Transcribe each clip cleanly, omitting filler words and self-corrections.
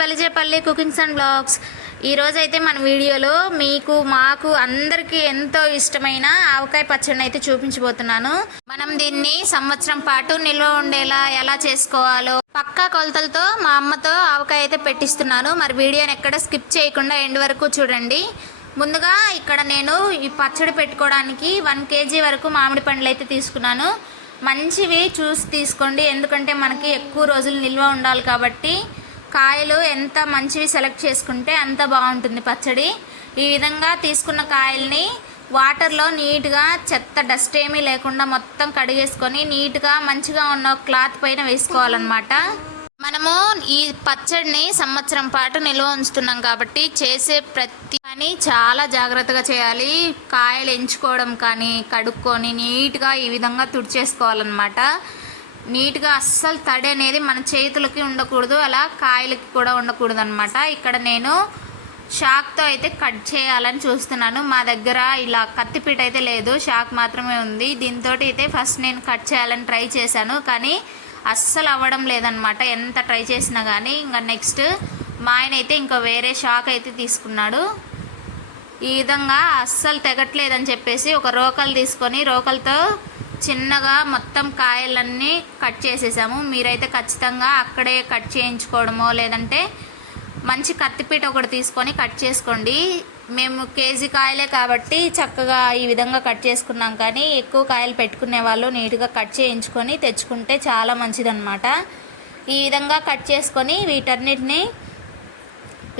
Balijepalli cookings and blogs. ఈరోజు అయితే మన వీడియోలో మీకు మాకు అందరికీ ఎంతో ఇష్టమైన ఆవకాయ పచ్చడిని అయితే చూపించబోతున్నాను. మనం దీన్ని సంవత్సరం పాటు నిల్వ ఉండేలా ఎలా చేసుకోవాలో పక్కా కొలతలతో మా అమ్మతో ఆవకాయ అయితే పెట్టిస్తున్నాను. మరి వీడియోని ఎక్కడ స్కిప్ చేయకుండా ఎండ్ వరకు చూడండి. ముందుగా ఇక్కడ నేను ఈ పచ్చడి పెట్టుకోవడానికి 1 kg వరకు మామిడి పండ్లు అయితే తీసుకున్నాను. మంచివి చూసి తీసుకోండి, ఎందుకంటే మనకి ఎక్కువ రోజులు నిల్వ ఉండాలి కాబట్టి కాయలు ఎంత మంచివి సెలెక్ట్ చేసుకుంటే అంత బాగుంటుంది పచ్చడి. ఈ విధంగా తీసుకున్న కాయల్ని వాటర్లో నీట్గా చెత్త డస్ట్ ఏమీ లేకుండా మొత్తం కడిగేసుకొని నీట్గా మంచిగా ఉన్న క్లాత్ పైన వేసుకోవాలన్నమాట. మనము ఈ పచ్చడిని సంవత్సరం పాటు నిల్వ ఉంచుతున్నాం కాబట్టి చేసే ప్రతి పని చాలా జాగ్రత్తగా చేయాలి. కాయలు ఎంచుకోవడం కానీ కడుక్కొని నీట్గా ఈ విధంగా తుడిచేసుకోవాలన్నమాట. నీట్గా అస్సలు తడి అనేది మన చేతులకి ఉండకూడదు, అలా కాయలకి కూడా ఉండకూడదు అనమాట. ఇక్కడ నేను షాక్తో అయితే కట్ చేయాలని చూస్తున్నాను. మా దగ్గర ఇలా కత్తిపీట అయితే లేదు, షాక్ మాత్రమే ఉంది. దీంతో అయితే ఫస్ట్ నేను కట్ చేయాలని ట్రై చేశాను, కానీ అస్సలు అవ్వడం లేదనమాట. ఎంత ట్రై చేసినా కానీ. ఇంకా నెక్స్ట్ మా ఆయన అయితే ఇంకా వేరే షాక్ అయితే తీసుకున్నాడు. ఈ విధంగా అస్సలు తెగట్లేదని చెప్పేసి ఒక రోకలు తీసుకొని రోకలతో చిన్నగా మొత్తం కాయలన్నీ కట్ చేసేసాము. మీరైతే ఖచ్చితంగా అక్కడే కట్ చేయించుకోవడమో లేదంటే మంచి కత్తిపీట ఒకటి తీసుకొని కట్ చేసుకోండి. మేము కేజీ కాయలే కాబట్టి చక్కగా ఈ విధంగా కట్ చేసుకున్నాం, కానీ ఎక్కువ కాయలు పెట్టుకునే వాళ్ళు నీట్గా కట్ చేయించుకొని తెచ్చుకుంటే చాలా మంచిదన్నమాట. ఈ విధంగా కట్ చేసుకొని వీటన్నిటిని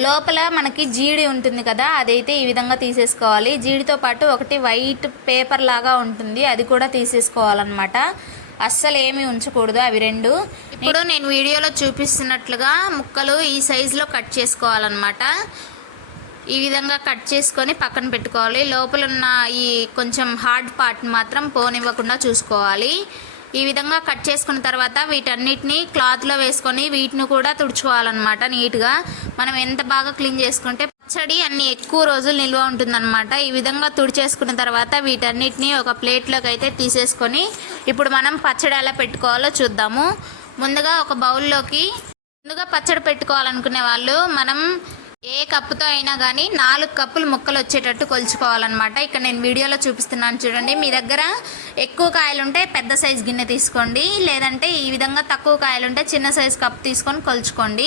లోపల మనకి జీడి ఉంటుంది కదా, అదైతే ఈ విధంగా తీసేసుకోవాలి. జీడితో పాటు ఒకటి వైట్ పేపర్ లాగా ఉంటుంది, అది కూడా తీసేసుకోవాలన్నమాట. అస్సలు ఏమీ ఉంచకూడదు అవి రెండు. ఇప్పుడు నేను వీడియోలో చూపిస్తున్నట్లుగా ముక్కలు ఈ సైజులో కట్ చేసుకోవాలన్నమాట. ఈ విధంగా కట్ చేసుకొని పక్కన పెట్టుకోవాలి. లోపల ఉన్న ఈ కొంచెం హార్డ్ పార్ట్ మాత్రం పోనివ్వకుండా చూసుకోవాలి. ఈ విధంగా కట్ చేసుకున్న తర్వాత వీటన్నిటిని క్లాత్లో వేసుకొని వీటిని కూడా తుడుచుకోవాలన్నమాట నీట్గా. మనం ఎంత బాగా క్లీన్ చేసుకుంటే పచ్చడి అన్ని ఎక్కువ రోజులు నిల్వ ఉంటుందన్నమాట. ఈ విధంగా తుడిచేసుకున్న తర్వాత వీటన్నిటిని ఒక ప్లేట్లోకి అయితే తీసేసుకొని ఇప్పుడు మనం పచ్చడి ఎలా పెట్టుకోవాలో చూద్దాము. ముందుగా ఒక బౌల్లోకి పచ్చడి పెట్టుకోవాలనుకునే వాళ్ళు మనం ఏ కప్పుతో అయినా కానీ 4 కప్పులు ముక్కలు వచ్చేటట్టు కొలుచుకోవాలన్నమాట. ఇక్కడ నేను వీడియోలో చూపిస్తున్నాను చూడండి. మీ దగ్గర ఎక్కువ కాయలు ఉంటే పెద్ద సైజు గిన్నె తీసుకోండి, లేదంటే ఈ విధంగా తక్కువ కాయలు ఉంటే చిన్న సైజు కప్పు తీసుకొని కొలుచుకోండి.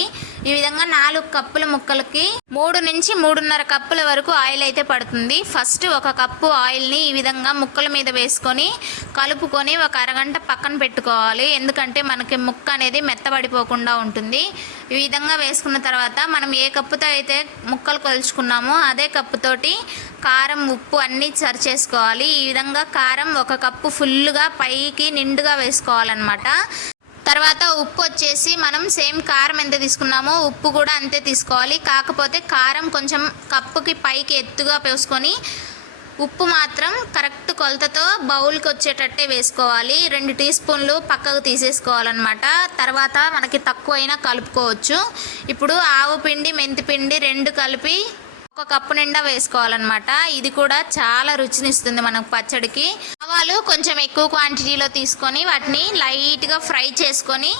ఈ విధంగా 4 కప్పుల ముక్కలకి 3 నుంచి 3.5 కప్పుల వరకు ఆయిల్ అయితే పడుతుంది. ఫస్ట్ 1 కప్పు ఆయిల్ని ఈ విధంగా ముక్కల మీద వేసుకొని కలుపుకొని ఒక అరగంట పక్కన పెట్టుకోవాలి, ఎందుకంటే మనకి ముక్క అనేది మెత్తబడిపోకుండా ఉంటుంది. ఈ విధంగా వేసుకున్న తర్వాత మనం ఏ కప్పుతో అయితే ముక్కలు కొలుచుకున్నామో అదే కప్పుతోటి కారం ఉప్పు అన్నీ సరి చేసుకోవాలి. ఈ విధంగా కారం 1 కప్పు ఫుల్గా పైకి నిండుగా వేసుకోవాలన్నమాట. తర్వాత ఉప్పు వచ్చేసి మనం సేమ్ కారం ఎంత తీసుకున్నామో ఉప్పు కూడా అంతే తీసుకోవాలి. కాకపోతే కారం కొంచెం కప్పుకి పైకి ఎత్తుగా వేసుకొని ఉప్పు మాత్రం కరెక్ట్ కొలతతో బౌల్కి వచ్చేటట్టే వేసుకోవాలి. 2 టీ స్పూన్లు పక్కకు తీసేసుకోవాలన్నమాట. తర్వాత మనకి తక్కువైనా కలుపుకోవచ్చు. ఇప్పుడు ఆవు పిండి మెంతిపిండి 2 కలిపి 1 కప్పు నిండా వేసుకోవాలన్నమాట. ఇది కూడా చాలా రుచినిస్తుంది మనకు పచ్చడికి. ఆవాలు కొంచెం ఎక్కువ క్వాంటిటీలో తీసుకొని వాటిని లైట్గా ఫ్రై చేసుకొని,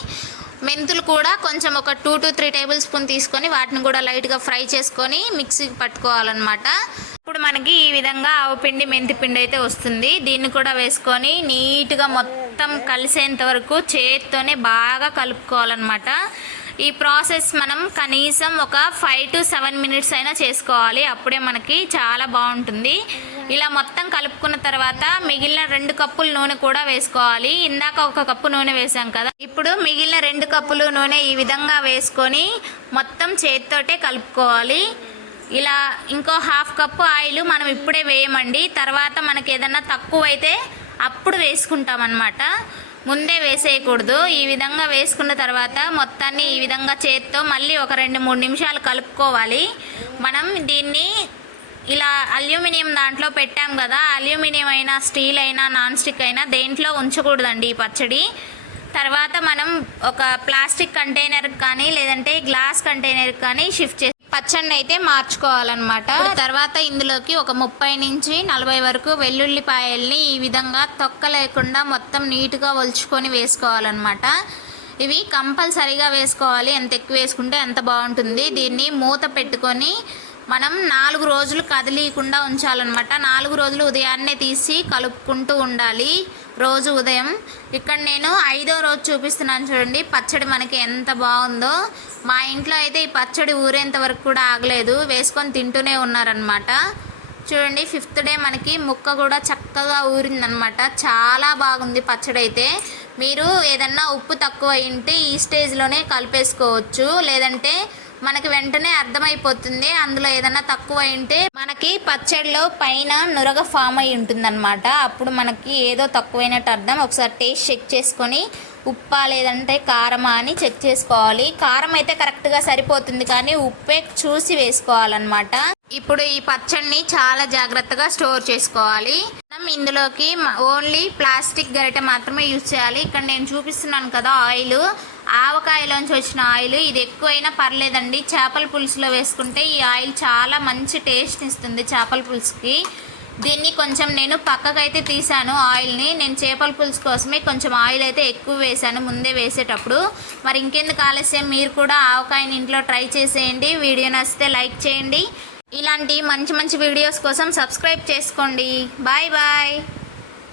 మెంతులు కూడా కొంచెం ఒక 2 to 3 టేబుల్ స్పూన్ తీసుకొని వాటిని కూడా లైట్గా ఫ్రై చేసుకొని మిక్సీకి పట్టుకోవాలన్నమాట. ఇప్పుడు మనకి ఈ విధంగా ఆవుపిండి మెంతిపిండి అయితే వస్తుంది. దీన్ని కూడా వేసుకొని నీట్గా మొత్తం కలిసేంత వరకు చేత్తోనే బాగా కలుపుకోవాలన్నమాట. ఈ ప్రాసెస్ మనం కనీసం ఒక 5 to 7 మినిట్స్ అయినా చేసుకోవాలి, అప్పుడే మనకి చాలా బాగుంటుంది. ఇలా మొత్తం కలుపుకున్న తర్వాత మిగిలిన 2 కప్పుల నూనె కూడా వేసుకోవాలి. ఇందాక 1 కప్పు నూనె వేసాం కదా, ఇప్పుడు మిగిలిన 2 కప్పులు నూనె ఈ విధంగా వేసుకొని మొత్తం చేత్తోటే కలుపుకోవాలి. ఇలా ఇంకో 1/2 కప్పు ఆయిల్ మనం ఇప్పుడే వేయమండి, తర్వాత మనకి ఏదన్నా తక్కువ అయితే అప్పుడు వేసుకుంటామన్నమాట, ముందే వేసేయకూడదు. ఈ విధంగా వేసుకున్న తర్వాత మొత్తాన్ని ఈ విధంగా చేత్తో మళ్ళీ ఒక 2-3 నిమిషాలు కలుపుకోవాలి. మనం దీన్ని ఇలా అల్యూమినియం దాంట్లో పెట్టాం కదా, అల్యూమినియం అయినా స్టీల్ అయినా నాన్ స్టిక్ అయినా దేంట్లో ఉంచకూడదండి ఈ పచ్చడి. తర్వాత మనం ఒక ప్లాస్టిక్ కంటైనర్ కానీ లేదంటే గ్లాస్ కంటైనర్ కానీ షిఫ్ట్ చేసి పచ్చడిని అయితే మార్చుకోవాలన్నమాట. తర్వాత ఇందులోకి ఒక 30 నుంచి 40 వరకు వెల్లుల్లిపాయల్ని ఈ విధంగా తొక్క లేకుండా మొత్తం నీట్గా ఒలుచుకొని వేసుకోవాలన్నమాట. ఇవి కంపల్సరీగా వేసుకోవాలి. ఎంత ఎక్కువ వేసుకుంటే అంత బాగుంటుంది. దీన్ని మూత పెట్టుకొని మనం 4 రోజులు కదిలీయకుండా ఉంచాలన్నమాట. 4 రోజులు ఉదయాన్నే తీసి కలుపుకుంటూ ఉండాలి రోజు ఉదయం. ఇక్కడ నేను 5వ రోజు చూపిస్తున్నాను చూడండి. పచ్చడి మనకి ఎంత బాగుందో. మా ఇంట్లో అయితే ఈ పచ్చడి ఊరేంత వరకు కూడా ఆగలేదు, వేసుకొని తింటూనే ఉన్నారనమాట. చూడండి 5th డే మనకి ముక్క కూడా చక్కగా ఊరిందనమాట. చాలా బాగుంది పచ్చడి అయితే. మీరు ఏదన్నా ఉప్పు తక్కువ అయింటే ఈ స్టేజ్లోనే కలిపేసుకోవచ్చు, లేదంటే మనకి వెంటనే అర్థమైపోతుంది అందులో ఏదన్నా తక్కువ అయింటే. మనకి పచ్చడిలో పైన నురగ ఫామ్ అయి ఉంటుందన్నమాట. అప్పుడు మనకి ఏదో తక్కువైనట్టు అర్థం. ఒకసారి టేస్ట్ చెక్ చేసుకొని ఉప్పా లేదంటే కారమా అని చెక్ చేసుకోవాలి. కారం అయితే కరెక్ట్గా సరిపోతుంది, కానీ ఉప్పే చూసి వేసుకోవాలన్నమాట. ఇప్పుడు ఈ పచ్చడిని చాలా జాగ్రత్తగా స్టోర్ చేసుకోవాలి. మనం ఇందులోకి ఓన్లీ ప్లాస్టిక్ గరిటె మాత్రమే యూజ్ చేయాలి. ఇక్కడ నేను చూపిస్తున్నాను కదా ఆయిల్, ఆవకాయలోంచి వచ్చిన ఆయిల్. ఇది ఎక్కువైనా పర్లేదండి. చేపల పులుసులో వేసుకుంటే ఈ ఆయిల్ చాలా మంచి టేస్ట్ ఇస్తుంది చేపల పులుసుకి. దీన్ని కొంచెం నేను పక్కకైతే తీసాను ఆయిల్ని. నేను చేపల పులుసు కోసమే కొంచెం ఆయిల్ అయితే ఎక్కువ వేసాను ముందే వేసేటప్పుడు. మరి ఇంకెందుకు ఆలస్యం, మీరు కూడా ఆవకాయని ఇంట్లో ట్రై చేసేయండి. వీడియో నచ్చితే లైక్ చేయండి. ఇలాంటి మంచి మంచి వీడియోస్ కోసం సబ్స్క్రైబ్ చేసుకోండి. Bye bye.